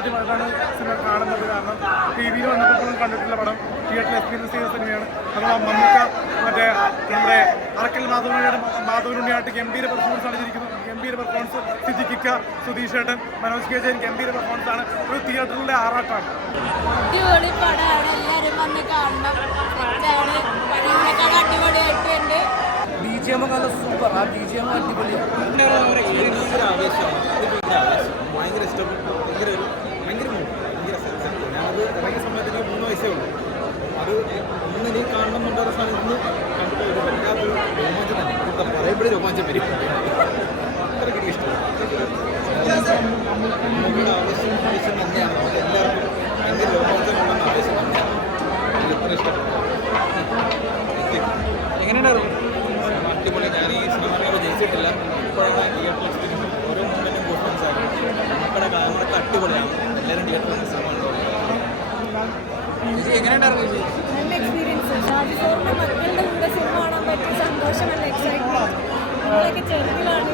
ആദ്യമായിട്ടാണ് സിനിമ കാണുന്നത്. കാരണം ടി വിയിൽ വന്നപ്പോഴും കണ്ടിട്ടുള്ള പടം, തിയേറ്ററിൽ എക്സ്പീരിയൻസ് ചെയ്ത സിനിമയാണ്. അഥവാ മമ്മൂക്ക മറ്റേ നമ്മുടെ അറക്കൽ മാധവനുണ്ണിയായിട്ട് ഗംഭീര പെർഫോമൻസ് ആണ് ചെയ്തിരിക്കുന്നത്. ഗംഭീര പെർഫോമൻസ്. സിദ്ദിഖിക്ക, സുധീഷ് ഏട്ടൻ, മനോജ് കെ ജയൻ ഗംഭീര പെർഫോമൻസ് ആണ്. ഒരു തിയേറ്ററിലെ ആറാട്ടാണ്. അടിപൊളി പടമാണ്, എല്ലാവരും വന്ന് കാണണം. അടിപൊളിയായിട്ടുണ്ട്. BGM നല്ല സൂപ്പർ. ആ BGM അടിപൊളിയാണ്. ഭയങ്കര ഇഷ്ടം. ഭയങ്കര ഞാനത് ഇറങ്ങിയ സമയത്ത് എനിക്ക് 3 വയസ്സേ ഉള്ളൂ. അത് ഒന്നിനി കാണണം എന്നുള്ളൊരു സമയത്ത് കണ്ടിട്ട് ഒരു വല്ലാത്തൊരു രോമാഞ്ചം തന്നെ. പറയുമ്പോഴേ രോമാഞ്ചം വരും. അത്രയ്ക്ക് ഇഷ്ടമാണ്. നമ്മുടെ ആവശ്യം തന്നെയാണ്. നമുക്ക് എല്ലാവർക്കും ഭയങ്കര രോമാഞ്ചമുള്ള ആവശ്യം തന്നെയാണ്. എത്ര ഇഷ്ടപ്പെട്ടു. എങ്ങനെയുണ്ടായിരുന്നു? അടിപൊളി. ഞാൻ ഈ സിനിമ ജയിച്ചിട്ടില്ല. ഇപ്പോഴാണ് തിയേറ്റർ എക്സ്പീരിയൻസ്. ഓരോ മൂമെൻറ്റും കോൺഫിഡൻസ് ആയിരുന്നു. നമ്മുടെ കാമറൊക്കെ അടിപൊളിയാണ്. എല്ലാവരും തിയേറ്ററിൽ സിനിമ എങ്ങനെയുണ്ടായിരുന്നു? നല്ല എക്സ്പീരിയൻസ്. ഷാജി സാറിന്റെ മക്കളുടെ കൂടെ സിനിമ കാണാൻ പറ്റിയ സന്തോഷം, നല്ല എക്സൈറ്റ്മെന്റ്. നമ്മളൊക്കെ ചെറുതിലാണ്